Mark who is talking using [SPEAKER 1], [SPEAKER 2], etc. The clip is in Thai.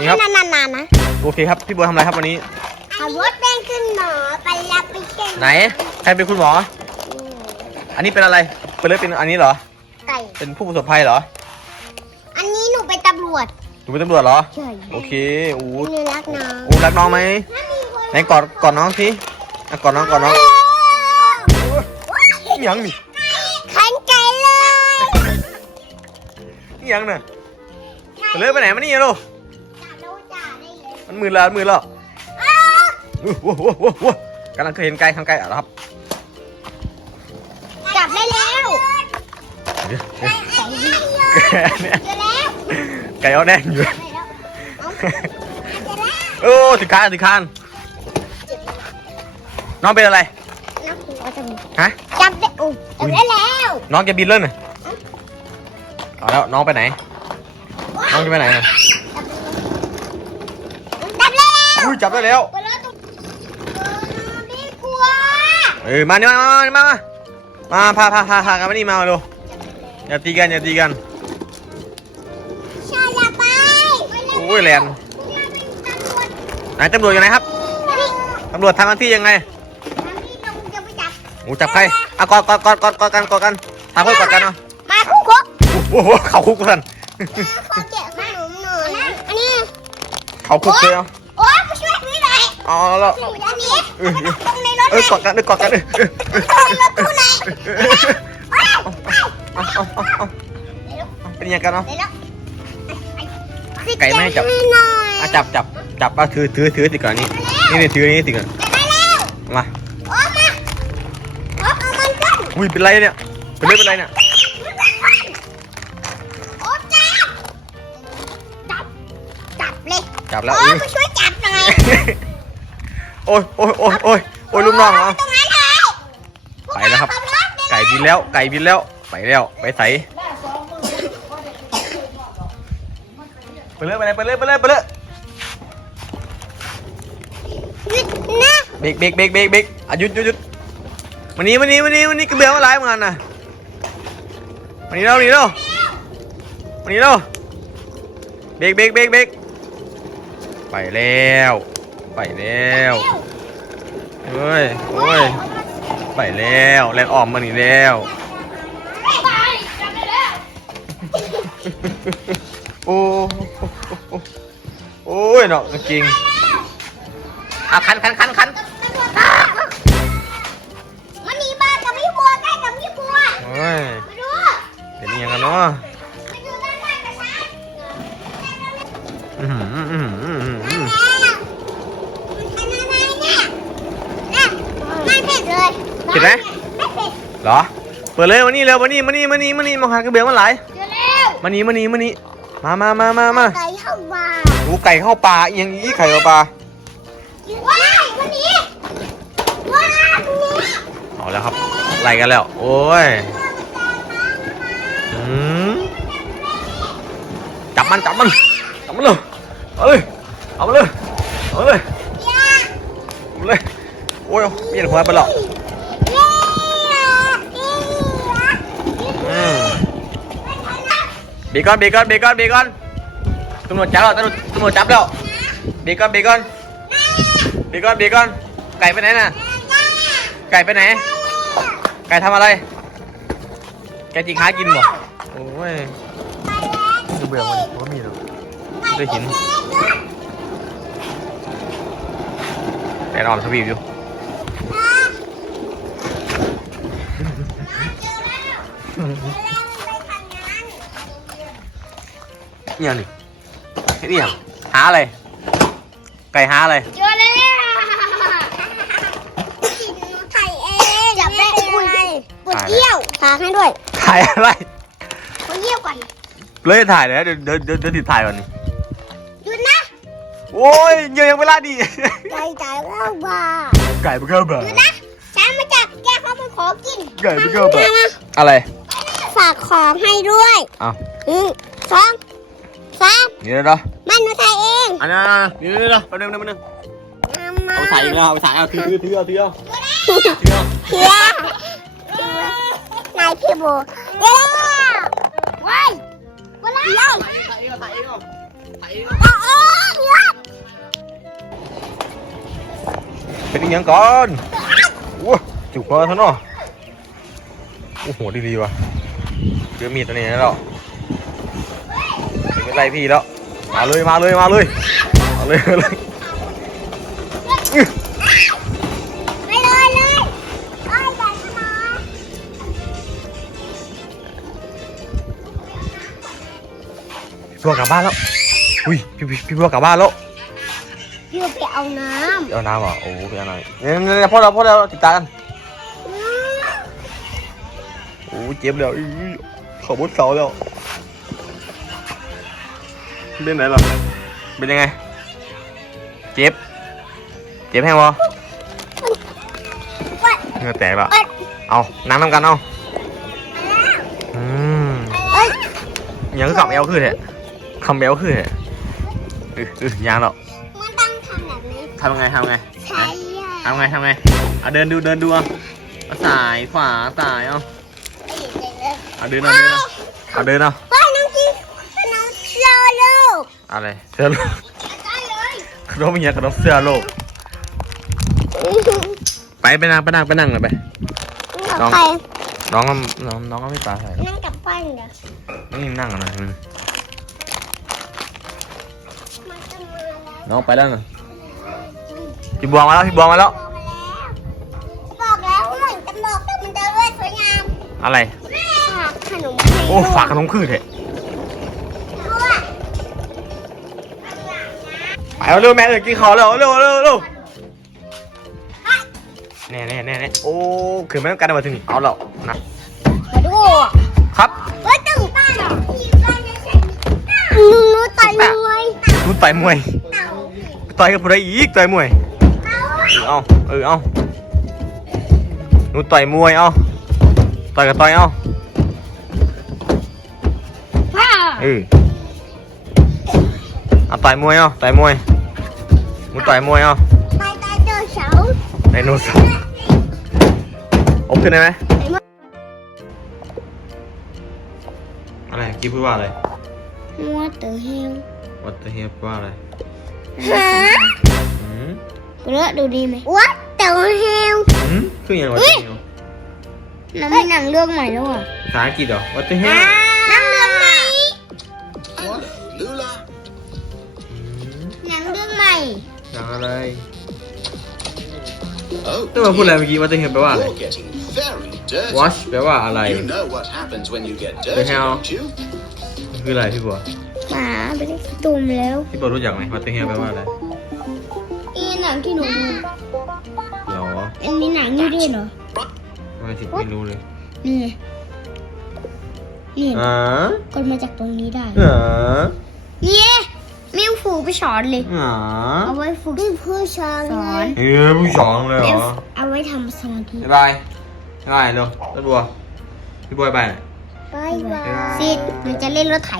[SPEAKER 1] นี่ครับ
[SPEAKER 2] นานๆนะ
[SPEAKER 1] โอเคครับ พี่บัวทำอะไรครับวันนี้
[SPEAKER 2] เอารถแป้งขึ้นหนอไปรับไปเช่น
[SPEAKER 1] ไหน ใครเป็นคุณหมอ อันนี้เป็นอะไรเป็นเลยเป็นอันนี้เหรอ
[SPEAKER 2] ไก่
[SPEAKER 1] เป็นผู้ประสบภัยเหรอ
[SPEAKER 2] อันนี้หนูเป็นตำรวจ
[SPEAKER 1] หนูเป็นตำรวจเหรอ
[SPEAKER 2] ใช่
[SPEAKER 1] โอเคโอ้โห
[SPEAKER 2] หนูรักน้อง
[SPEAKER 1] โอ้รักน้องไหมไหนกอดกอดน้องสิอะกอดน้องกอดน้องอิหยังนี่
[SPEAKER 2] ขันใจเลย
[SPEAKER 1] อิหยังน่ะไปเลยไปไหนมานี่ลูก
[SPEAKER 2] จับแล้วจ่า ได้เลย
[SPEAKER 1] มันมือละมือละอู้หูหูหูหูกำลังเคยเห็นไก่ทางไก่อะครับ
[SPEAKER 2] จับได้แล้ว
[SPEAKER 1] เดี๋ยวเดี๋ยว
[SPEAKER 2] ไก่เนี่ย
[SPEAKER 1] เนี่ย
[SPEAKER 2] เจอแล้ว
[SPEAKER 1] ไก่เอาแน่นอยู่
[SPEAKER 2] จับได้แล้วเอาเจอแล้ว
[SPEAKER 1] โอ้ติดคานติดคานน้องเป็นอะไร
[SPEAKER 2] น้องเอาจับ
[SPEAKER 1] ฮะ
[SPEAKER 2] จับได้โอ้จับได้แล้ว
[SPEAKER 1] น้องจะบินเล่นน่ะเอาแล้วน้องไปไหน น้องจะไปไหนน่ะ
[SPEAKER 2] จับได้แล้ว
[SPEAKER 1] อุ้ยจับได้แล้ว
[SPEAKER 2] ไปแล้วตุ๊กเออไม่กลัว
[SPEAKER 1] เออมานี่มามามามามามาพาพาพาพากันมานี่มาดูอย่าตีกันอย่าตีกัน
[SPEAKER 2] ชาอย่าไปไปเลย
[SPEAKER 1] โอ้ยแลน
[SPEAKER 2] พวกเราเป็นตำรวจ
[SPEAKER 1] ไหนตำรวจอยู่ไหนครับ
[SPEAKER 2] มาดิ
[SPEAKER 1] ตำรวจทำหน้าที่ยังไง
[SPEAKER 2] มาดิตรงจะไปจับ
[SPEAKER 1] โอ้จับใครอะกอดกอดกอดกอดกอดกันกอดกันทางคุยกอดกันเนาะ
[SPEAKER 2] มาคุกคุก
[SPEAKER 1] โอ้โหเขาคุกกัน
[SPEAKER 2] ขอแกะขนมหน่อยนะอันนี้
[SPEAKER 1] เขาคุกเลยเนาะ
[SPEAKER 2] โอ้มาช่วยพี่หน่ อย
[SPEAKER 1] เอ๋อแล้ว
[SPEAKER 2] อันนี้
[SPEAKER 1] เออเออ
[SPEAKER 2] ตรงในรถ
[SPEAKER 1] เออกอดกันเออกอดกันเออเออเออ
[SPEAKER 2] ตรงในรถตู้ไหนเอา
[SPEAKER 1] เอาเอาเอาเอาเป็นยังกันเนาะ
[SPEAKER 2] เดี๋ยว
[SPEAKER 1] ไก่ไม่ให้จับ
[SPEAKER 2] ให้หน่อย
[SPEAKER 1] อะจับจับจับอะถือถือถือติดก่อนนี่นี่นี่ถือนี่ติดก่อน
[SPEAKER 2] ได้แล้ว
[SPEAKER 1] มา
[SPEAKER 2] โอ้มาโอ้เอามันกัน
[SPEAKER 1] อุ้ยเป็นไรเนี่ยเป็นเรื่องเป็นไรเนี่ย
[SPEAKER 2] โอ้จับจับจับเลย
[SPEAKER 1] จับแล้ว
[SPEAKER 2] โอ้
[SPEAKER 1] อุ้ย
[SPEAKER 2] มาช่วยจับหน่อย
[SPEAKER 1] โอ้ยโอ้ยโอ้ยโอ้ยโอ้ยลูกน้องเอ
[SPEAKER 2] ตรงนั้นเลย
[SPEAKER 1] ไปแล้วครับ ไก่บินแล้ว ไก่บินแล้วไปแล้วไปใส่ไปเลยไปเลยไปเลยไปเลยไปเลย
[SPEAKER 2] หยุดนะ
[SPEAKER 1] เบรกเบรกเบรกเบรกเบรกอะหยุดหยุดหยุดวันนี้วันนี้วันนี้วันนี้กระเบื้องมาหลายเหมือนกันนะวันนี้เราวันนี้เราวันนี้เราเบรกเบรกเบรกเบรกไปแล้ว ไปแล้วเฮ้ยโอ้ยไปแล้วแลนออมมานี่แล้วโอ้โอ้ยเนาะจริงอะคันคันคันคัน
[SPEAKER 2] มันหนีบ้านกับพี่บัวใกล้กับพี่บัว
[SPEAKER 1] โอ้ย
[SPEAKER 2] มาดู
[SPEAKER 1] เป็นยังไงกันเนาะ
[SPEAKER 2] เผ็ดเห
[SPEAKER 1] รอ เปิดเลยมานี่เร็วมานี่มานี่มานี่มานี่มาหากระเบื้องมันไหลาย
[SPEAKER 2] เดี๋ยวเร็ว
[SPEAKER 1] มานี่มานี่มานี่มามามามามา
[SPEAKER 2] ไก่เข้ามา
[SPEAKER 1] โอ้ไก่เข้าปลาอีหยังอีไข่เข้าปลา
[SPEAKER 2] ว้ายวันนี้ว้ายวันนี้
[SPEAKER 1] เอาแล้วครับไล่กันแล้ว โอ้ยอืมจับมันจับมันจับมันเลยเอาเลยเอามาเลยเอามาเลย
[SPEAKER 2] ย่า
[SPEAKER 1] เอามาเลยโอ้ยเปลี่ยนหัวไปแล้ว
[SPEAKER 2] เย้เย้
[SPEAKER 1] อืมเบรกก่อนบรกก่อนบรกก่อนบรกก่อนตำรวจจับแล้วตำรวจตำรวจจับแล้วบรกก่อนบรกก่อนบรกก่อนบรกก่อนไก่ไปไหนน่ะ ไก่ไปไหน ไก่ทำอะไร ไก่จิกหากินบ่โอ้ยดูเบื่อมันผมก็มีหรอกได้หินแต่นอนสวีบอยู่ เนี่ยนี่ไอ้เนี่ยหาอะไร ไก่หาอะไร
[SPEAKER 2] เจอแล้วไข่เองจับได้อุ้ยปวดเยี่ยวทางให้ด้วย
[SPEAKER 1] ถ่ายอะไร
[SPEAKER 2] ปวดเยี่ยวก่อน
[SPEAKER 1] เลยถ่ายเลยนะเดี๋ยวเดี๋ยวเดี๋ยวเดี๋ยวติดถ่ายก่อนนี่
[SPEAKER 2] หยุดนะ
[SPEAKER 1] โอ้ยเยอะยังเวลาดี
[SPEAKER 2] ไก่จ่ายแล้วบ้า
[SPEAKER 1] ไก่มันเข้าแบบ
[SPEAKER 2] หยุดนะฉันมาจากแกเขาไปขอกิน
[SPEAKER 1] ไก่มันเข้าแบบ
[SPEAKER 2] มา
[SPEAKER 1] อะไร
[SPEAKER 2] ฝากของให้ด้วย
[SPEAKER 1] อ้าว
[SPEAKER 2] หนึ่งสอง ครับ
[SPEAKER 1] นี่เลยเหรอ
[SPEAKER 2] มันหนูใส่เอง
[SPEAKER 1] อันนั้นนี่เลยเหรอแป๊บนึงแป๊บนึงเอาใส่เลยเอาใส่เอาถือถือถือเอาถือเอาถือเที
[SPEAKER 2] ยนายพี่โบเร็วว้ยว้าย
[SPEAKER 1] เร็วใส่เองใส่เองใส่เองเอาเอง
[SPEAKER 2] เร็
[SPEAKER 1] เป็นยังก่อนว้าจุกเลยท่านเนาะโอ้โหดีดีว่ะเจือมีดตัวนี้แล้ว ไม่เป็นไรพี่แล้ว มาเลยมาเลยมาเลยมาเลยมาเลย
[SPEAKER 2] ไม่เลยเลยโอ้ยใหญ่ขนาด
[SPEAKER 1] พี่บัวกลับบ้านแล้ว อุ้ยพี่พี่พี่บัวกลับบ้านแล้ว
[SPEAKER 2] พี่ไปเอาน้
[SPEAKER 1] เอาน้ำเหรอโอ้พี่เอาน้ำเนี่ยเนี่ยเนี่ยพ่อเราพ่อเราติดตากันำโอ้เจ็บแล้วอื้อเขาบดเสาแล้ว เล่นไหนหรอเป็นยังไง เจ็บ เจ็บแห้งวะ
[SPEAKER 2] วัด
[SPEAKER 1] เหงื่อแตกแล้ว
[SPEAKER 2] วัด
[SPEAKER 1] เอาน้ำน้ำกันเอาอืม
[SPEAKER 2] เอ้ย
[SPEAKER 1] ยังขับเอวขึ้นเหรอคำเอวขึ้นเหรอเออเออยางแล้ว
[SPEAKER 2] มันต้องทำแบบนี้
[SPEAKER 1] ทำยังไงทำยังไง
[SPEAKER 2] ใช่อะ
[SPEAKER 1] ทำไงทำไงเอาเดินดูเดินดูเอาเอาซ้ายขวาซ้ายเอา
[SPEAKER 2] ไม่เห็นเลยเลย
[SPEAKER 1] เอาเดินเอาเดินเอาเอาเดินเอา
[SPEAKER 2] อะ
[SPEAKER 1] ไรเสื้อโลก
[SPEAKER 2] ได้เลย
[SPEAKER 1] ขนมเฮียขนมเสื้อโลก ไปไปนั่งไปนั่งไปนั่งเลยไป น้อง
[SPEAKER 2] ใคร
[SPEAKER 1] น้องก็น้องน้องก็ไม่ตาใส่
[SPEAKER 2] นั่งกับป้านเดี๋ยว
[SPEAKER 1] นี่นั่งกันหน่อยนึง
[SPEAKER 2] มันจะมาแล้ว
[SPEAKER 1] น้องไปแล้วนะพี่บัวมาแล้วพี่บัวมาแล้ว
[SPEAKER 2] บอกแล้วบอกแล้วมันจะบอกแต่มันจะเลือดสวยงาม
[SPEAKER 1] อะไร
[SPEAKER 2] ฝากขนม
[SPEAKER 1] โอ้ฝากขนมคืนเถอะ
[SPEAKER 2] เอา
[SPEAKER 1] เร็วแม่เออกินข้าวเร็วเร็วเร็วเร็วแน่แน่แน่แน่โอ้คือไม่ต้องการมาถึงเอาแล้วนะ
[SPEAKER 2] มาดู
[SPEAKER 1] ครับ
[SPEAKER 2] ว่าตึงป้าหรอหนูหนูต่อยมวย
[SPEAKER 1] รู้ต่อยมวย
[SPEAKER 2] เต่า
[SPEAKER 1] ต่อยกับผู้ใดอีกต่อยมวย
[SPEAKER 2] เต่า
[SPEAKER 1] เออเอาเออเอาหนูต่อยมวยเอาต่อยกับต่อยเอา
[SPEAKER 2] ว้า
[SPEAKER 1] เออเอาต่อยมวยเอาต่อยมวย muốn tỏi môi không? Đây nô sáu thế này mẹ.
[SPEAKER 2] À này kia qua này. Mua từ heo
[SPEAKER 1] what the hell qua này. Hả? Rớt đồ đi mày what the hell? Ừ cứ nhìn what the hell
[SPEAKER 2] nó mới nặng lương mày đâu à sáng gì đó
[SPEAKER 1] what the hell? อะไร
[SPEAKER 3] Oh,
[SPEAKER 1] ต้องมาพูดอะไรเมื่อกี้ What the hell แปลว่าอะไร
[SPEAKER 3] you're getting very dirty.
[SPEAKER 1] Wash แปลว่าอะไร
[SPEAKER 3] You know what happens when you get
[SPEAKER 1] The
[SPEAKER 3] dirty,
[SPEAKER 1] hell?
[SPEAKER 3] don't you?
[SPEAKER 1] คืออะไรพี่บัว
[SPEAKER 2] หมาไปได้ตุ่มแล้ว
[SPEAKER 1] พี่บัวรู้จักไหม What the hell แปลว่าอะไร
[SPEAKER 2] อีหนังที่หนูดู
[SPEAKER 1] หรอ
[SPEAKER 2] มันมีหนังอยู่ด้วยเหรอ
[SPEAKER 1] ไม่สิไม่รู้เลย
[SPEAKER 2] นี่ไงนี่
[SPEAKER 1] อ๋อก
[SPEAKER 2] ดมาจากตรงนี้ได้
[SPEAKER 1] อ๋อ
[SPEAKER 2] นี่ มิวผูไปสอนเลย
[SPEAKER 1] อ๋อ
[SPEAKER 2] เอาไว้ฝึกมิวผูสอนสอน
[SPEAKER 1] เฮ้ยผู้สองเลยเหรอ
[SPEAKER 2] เอาไว้ทำสมาธิ
[SPEAKER 1] บ๊ายบายบ๊ายบายเร็วต้นบัวพี่บัวไปไหน
[SPEAKER 2] บายบาย สิหนูจะเล่นรถไถ